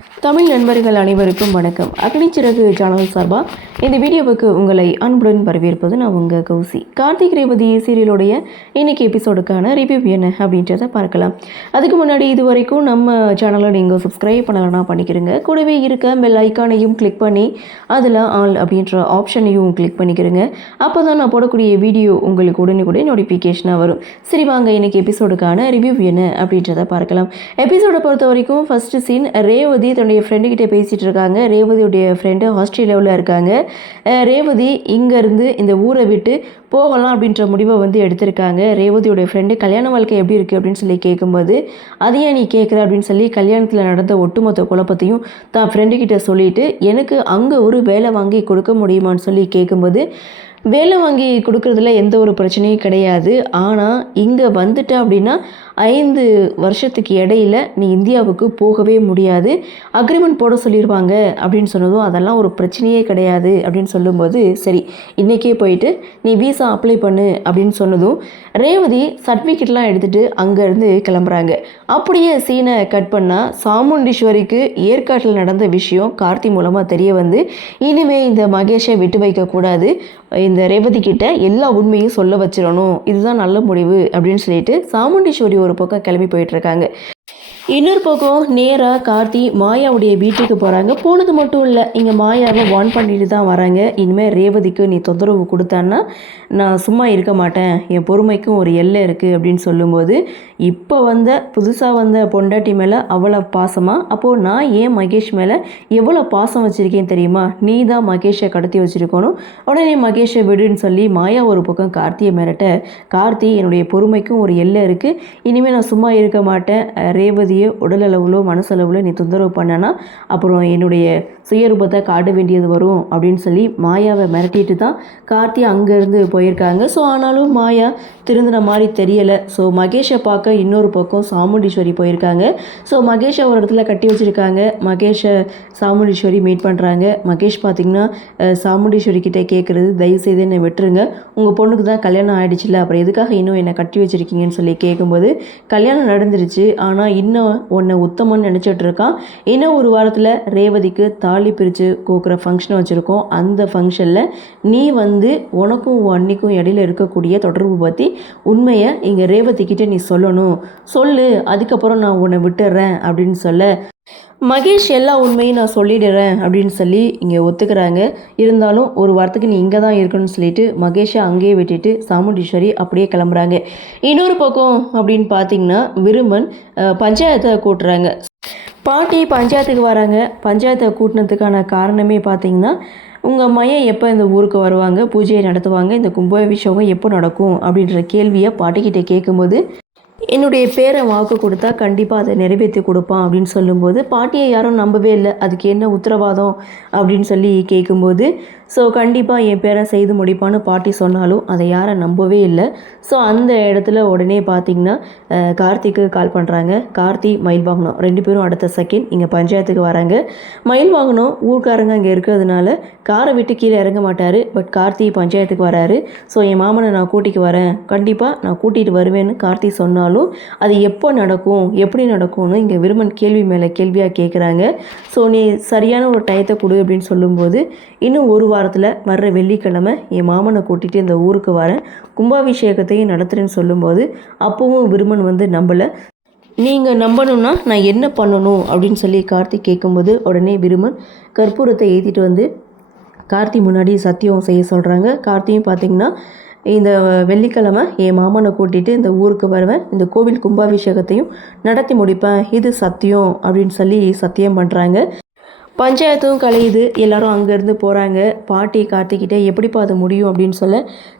தமிழ் நண்பர்கள் அனைவருக்கும் வணக்கம். அக்னிச்சிறகு சேனல் சார்பாக இந்த வீடியோவுக்கு உங்களை அன்புடன் வரவேற்பது நான் உங்கள் கௌசி. கார்த்திக் ரேவதி சீரியலுடைய இன்னைக்கு எபிசோடுக்கான ரிவ்யூ என்ன அப்படின்றத பார்க்கலாம். அதுக்கு முன்னாடி இது வரைக்கும் நம்ம சேனலை நீங்கள் சப்ஸ்கிரைப் பண்ணலைன்னா பண்ணிக்கிறங்க. கூடவே இருக்க பெல் ஐக்கானையும் கிளிக் பண்ணி அதில் ஆல் அப்படின்ற ஆப்ஷனையும் கிளிக் பண்ணிக்கிறங்க. அப்போ தான் நான் போடக்கூடிய வீடியோ உங்களுக்கு உடனே நோட்டிஃபிகேஷனாக வரும். சரி வாங்க இன்னைக்கு எபிசோடுக்கான ரிவ்யூ என்ன அப்படின்றத பார்க்கலாம். எபிசோடை பொறுத்த வரைக்கும் ஃபர்ஸ்ட் சீன் ரேவதி தன்னுடைய ஃப்ரெண்டுக்கிட்டே பேசிகிட்டு இருக்காங்க. ரேவதியுடைய ஃப்ரெண்டு ஆஸ்திரேலியாவில் இருக்காங்க. ரேவதி இங்கேருந்து இந்த ஊரை விட்டு போகலாம் அப்படின்ற முடிவை எடுத்திருக்காங்க. ரேவதியோடைய ஃப்ரெண்டு கல்யாண வாழ்க்கை எப்படி இருக்குது அப்படின்னு சொல்லி கேட்கும்போது அதையே நீ கேட்குற அப்படின்னு சொல்லி கல்யாணத்தில் நடந்த ஒட்டுமொத்த குழப்பத்தையும் தான் ஃப்ரெண்டுக்கிட்ட சொல்லிவிட்டு எனக்கு அங்கே ஒரு வேலை வாங்கி கொடுக்க முடியுமான்னு சொல்லி கேட்கும்போது வேலை வாங்கி கொடுக்குறதுல எந்த ஒரு பிரச்சனையும் கிடையாது. ஆனால் இங்கே வந்துட்ட அப்படின்னா 5 வருஷத்துக்கு இடையில நீ இந்தியாவுக்கு போகவே முடியாது, அக்ரிமெண்ட் போட சொல்லிடுவாங்க அப்படின்னு சொன்னதும் அதெல்லாம் ஒரு பிரச்சனையே கிடையாது அப்படின்னு சொல்லும்போது சரி இன்றைக்கே போயிட்டு நீ வீசா அப்ளை பண்ணு அப்படின்னு சொன்னதும் ரேவதி சர்டிஃபிகேட்லாம் எடுத்துகிட்டு அங்கேருந்து கிளம்புறாங்க. அப்படியே சீனை கட் பண்ணால் சாமுண்டீஸ்வரிக்கு ஏற்காட்டில் நடந்த விஷயம் கார்த்தி மூலமாக தெரிய இனிமேல் இந்த மகேஷை விட்டு வைக்கக்கூடாது, இந்த ரேவதி கிட்ட எல்லா உண்மையும் சொல்ல வச்சிடணும், இதுதான் நல்ல முடிவு அப்படின்னு சொல்லிட்டு சாமுண்டீஸ்வரி ஒரு பக்கம் கிளம்பி போயிட்டுருக்காங்க. இன்னொரு பக்கம் நேராக கார்த்தி மாயாவுடைய வீட்டுக்கு போகிறாங்க. போனது மட்டும் இல்லை, இங்கே மாயாவை வார்ன் பண்ணிட்டு தான் வராங்க. இனிமேல் ரேவதிக்கு நீ தொந்தரவு கொடுத்தான்னா நான் சும்மா இருக்க மாட்டேன், என் பொறுமைக்கும் ஒரு எல்லை இருக்குது அப்படின்னு சொல்லும்போது இப்போ புதுசாக வந்த பொண்டாட்டி மேலே அவ்வளோ பாசமாக, அப்போது நான் ஏன் மகேஷ் மேலே எவ்வளோ பாசம் வச்சுருக்கேன் தெரியுமா, நீ தான் மகேஷை கடத்தி வச்சுருக்கணும், உடனே மகேஷை விடுன்னு சொல்லி மாயா ஒரு பக்கம் கார்த்தியை மிரட்ட கார்த்தி என்னுடைய பொறுமைக்கும் ஒரு எல்லை இருக்குது, இனிமேல் நான் சும்மா இருக்க மாட்டேன், ரேவதியை உடல் அளவுலோ மனசளவுல நீ தொந்தரவு பண்ணனா அப்புறம் என்னுடைய சுயரூபத்தை காட்ட வேண்டியது வரும் அப்படின்னு சொல்லி மாயாவை மிரட்டிட்டு தான் கார்த்தி அங்கேருந்து போயிருக்காங்க. ஸோ ஆனாலும் மாயா திருந்தின மாதிரி தெரியலை. ஸோ மகேஷை பார்க்க இன்னொரு பக்கம் சாமுண்டீஸ்வரி போயிருக்காங்க. ஸோ மகேஷை ஒரு இடத்துல கட்டி வச்சுருக்காங்க. மகேஷை சாமுண்டீஸ்வரி மீட் பண்ணுறாங்க. மகேஷ் பார்த்திங்கன்னா சாமுண்டீஸ்வரி கிட்டே கேட்குறது தயவுசெய்து என்னை விட்டுருங்க, உங்கள் பொண்ணுக்கு தான் கல்யாணம் ஆகிடுச்சில்ல, அப்புறம் எதுக்காக இன்னும் என்னை கட்டி வச்சுருக்கீங்கன்னு சொல்லி கேட்கும்போது கல்யாணம் நடந்துருச்சு, ஆனால் இன்னும் உன்னை உத்தமன்னு நினச்சிட்டு இருக்கான், இன்னும் ஒரு வாரத்தில் ரேவதிக்கு தாலி பிரித்து கோக்குற ஃபங்க்ஷன் வச்சுருக்கோம், அந்த ஃபங்க்ஷனில் நீ உனக்கும் உன் அன்னிக்கும் இடையில இருக்கக்கூடிய தொடர்பு பற்றி உண்மையை இங்கே ரேவதிக்கிட்ட நீ சொல்லணும், சொல்லு, அதுக்கப்புறம் நான் உன்னை விட்டுடுறேன் அப்படின்னு சொல்ல மகேஷ் எல்லா உண்மையும் நான் சொல்லிடுறேன் அப்படின்னு சொல்லி இங்கே ஒத்துக்கிறாங்க. இருந்தாலும் ஒரு வாரத்துக்கு நீ இங்கே தான் இருக்கணும்னு சொல்லிட்டு மகேஷை அங்கேயே விட்டுட்டு சாமுண்டீஸ்வரி அப்படியே கிளம்புறாங்க. இன்னொரு பக்கம் அப்படின்னு பார்த்தீங்கன்னா விருமன் பஞ்சாயத்தை கூட்டுறாங்க. பாட்டி பஞ்சாயத்துக்கு வராங்க. பஞ்சாயத்தை கூட்டினதுக்கான காரணமே பார்த்தீங்கன்னா உங்கள் மையம் எப்போ இந்த ஊருக்கு வருவாங்க, பூஜையை நடத்துவாங்க, இந்த கும்பாபிஷேகம் எப்போ நடக்கும் அப்படின்ற கேள்வியை பாட்டிக்கிட்ட கேட்கும்போது என்னுடைய பேரை வாக்கு கொடுத்தா கண்டிப்பாக அதை நிறைவேற்றி கொடுப்பான் அப்படின்னு சொல்லும்போது பாட்டியை யாரும் நம்பவே இல்லை. அதுக்கு என்ன உத்தரவாதம் அப்படின்னு சொல்லி கேட்கும்போது ஸோ கண்டிப்பாக என் பேரை செய்து முடிப்பான்னு பாட்டி சொன்னாலும் அதை யாரை நம்பவே இல்லை. ஸோ அந்த இடத்துல உடனே பார்த்திங்கன்னா கார்த்திக்கு கால் பண்ணுறாங்க. கார்த்தி மயில் வாகனம் 2 பேரும் அடுத்த செகண்ட் இங்கே பஞ்சாயத்துக்கு வராங்க. மயில் வாகனம் ஊர்க்காரங்க அங்கே இருக்கிறதுனால காரை விட்டு கீழே இறங்க மாட்டார். பட் கார்த்தி பஞ்சாயத்துக்கு வராரு. ஸோ என் மாமனை நான் கூட்டிகிட்டு வரேன், கண்டிப்பாக நான் கூட்டிகிட்டு வருவேன்னு கார்த்தி சொன்னாலும் அது எப்போ நடக்கும், எப்படி நடக்கும்னு இங்கே விருமன் கேள்வி மேலே கேள்வியாக கேட்குறாங்க. ஸோ நீ சரியான ஒரு டயத்தை கொடு அப்படின்னு சொல்லும்போது இன்னும் ஒரு வாரத்தில் வர்ற வெள்ளிக்கிழமை என் மாமனை கூட்டிகிட்டு இந்த ஊருக்கு வரேன், கும்பாபிஷேகத்தையும் நடத்துகிறேன்னு சொல்லும்போது அப்பவும் விருமன் நம்பலை. நீங்கள் நம்பணும்னா நான் என்ன பண்ணணும் அப்படின்னு சொல்லி கார்த்தி கேட்கும்போது உடனே விருமன் கற்பூரத்தை ஏற்றிட்டு கார்த்தி முன்னாடி சத்தியம் செய்ய சொல்கிறாங்க. கார்த்தியும் பார்த்திங்கன்னா இந்த வெள்ளிக்கிழமை என் மாமனை கூட்டிகிட்டு இந்த ஊருக்கு வருவேன், இந்த கோவில் கும்பாபிஷேகத்தையும் நடத்தி முடிப்பேன், இது சத்தியம் அப்படின்னு சொல்லி சத்தியம் பண்ணுறாங்க. பஞ்சாயத்தும் கலையுது. எல்லாரும் அங்கேருந்து போகிறாங்க. பாட்டி கார்த்திக்கிட்டே எப்படிப்பா அது முடியும் அப்படின்னு சொல்ல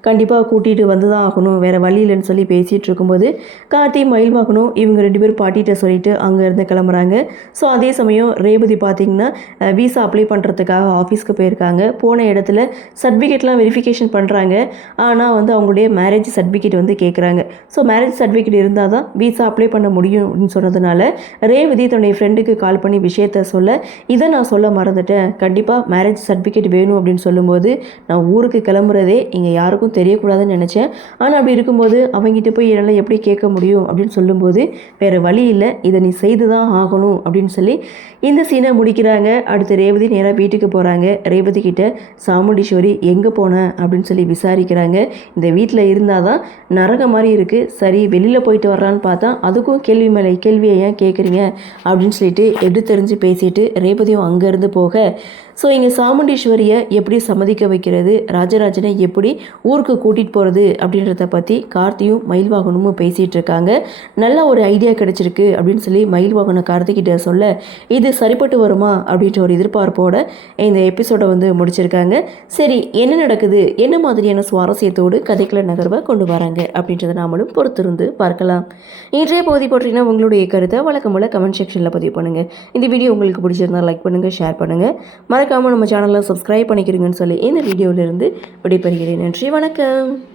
கண்டிப்பாக கூட்டிகிட்டு வந்து தான் ஆகணும், வேறு வழி இல்லைன்னு சொல்லி பேசிகிட்டு இருக்கும்போது கார்த்தி மயில் வாங்கணும் இவங்க 2 பேரும் பாட்டிகிட்ட சொல்லிவிட்டு அங்கேருந்து கிளம்புறாங்க. ஸோ அதே சமயம் ரேவதி பார்த்திங்கன்னா வீசா அப்ளை பண்ணுறதுக்காக ஆஃபீஸ்க்கு போயிருக்காங்க. போன இடத்துல சர்டிஃபிகேட்லாம் வெரிஃபிகேஷன் பண்ணுறாங்க. ஆனால் அவங்களுடைய மேரேஜ் சர்டிஃபிகேட் கேட்குறாங்க. ஸோ மேரேஜ் சர்டிஃபிகேட் இருந்தால் தான் வீசா அப்ளை பண்ண முடியும் அப்படின்னு சொன்னதுனால ரேவதி தன்னுடைய ஃப்ரெண்டுக்கு கால் பண்ணி விஷயத்த சொல்ல இதை நான் நான் சொல்ல மறந்துட்டேன், கண்டிப்பாக மேரேஜ் சர்டிஃபிகேட் வேணும் அப்படின்னு சொல்லும்போது நான் ஊருக்கு கிளம்புறதே இங்கே யாருக்கும் தெரியக்கூடாதுன்னு நினச்சேன். ஆனால் அப்படி இருக்கும்போது அவங்ககிட்ட போய் என்னால் எப்படி கேட்க முடியும் அப்படின்னு சொல்லும்போது வேறு வழி இல்லை, இதை நீ செய்து தான் ஆகணும் அப்படின்னு சொல்லி இந்த சீனை முடிக்கிறாங்க. அடுத்து ரேவதி நேராக வீட்டுக்கு போகிறாங்க. ரேவதி கிட்ட சாமுண்டீஸ்வரி எங்கே போன அப்படின்னு சொல்லி விசாரிக்கிறாங்க. இந்த வீட்டில் இருந்தால் தான் நரகம் மாதிரி இருக்குது, சரி வெளியில் போயிட்டு வர்றான்னு பார்த்தா அதுக்கும் கேள்வி மேலே கேள்வியை ஏன் கேட்குறீங்க அப்படின்னு சொல்லிட்டு எடுத்தெறிஞ்சு பேசிட்டு ரேவதியும் அங்கேருந்து போக, ஸோ இங்கே சாமுண்டீஸ்வரியை எப்படி சம்மதிக்க வைக்கிறது, ராஜராஜனை எப்படி ஊருக்கு கூட்டிகிட்டு போகிறது அப்படின்றத பற்றி கார்த்தியும் மயில்வாகனமும் பேசிகிட்டு இருக்காங்க. நல்ல ஒரு ஐடியா கிடச்சிருக்கு அப்படின்னு சொல்லி மயில்வாகன கார்த்திகிட்ட சொல்ல, இது சரிப்பட்டு வருமா அப்படின்ற ஒரு எதிர்பார்ப்போட இந்த எபிசோடை வந்து முடிச்சிருக்காங்க. சரி, என்ன நடக்குது, என்ன மாதிரியான சுவாரஸ்யத்தோடு கதைக்குள்ள நகர்வை கொண்டு வராங்க அப்படின்றத நாமளும் பொறுத்திருந்து பார்க்கலாம். இன்றைய பகுதி பற்றினா உங்களுடைய கருத்தை வழக்கம் போல கமெண்ட் செக்ஷனில் பதிவு பண்ணுங்கள். இந்த வீடியோ உங்களுக்கு பிடிச்சிருந்தால் லைக் பண்ணுங்கள், ஷேர் பண்ணுங்கள். மறக்காமல் நம்ம சேனலை சப்ஸ்கிரைப் பண்ணிக்கிறீங்கன்னு சொல்லி இந்த வீடியோவிலிருந்து விடைபெறுகிறேன். நன்றி, வணக்கம்.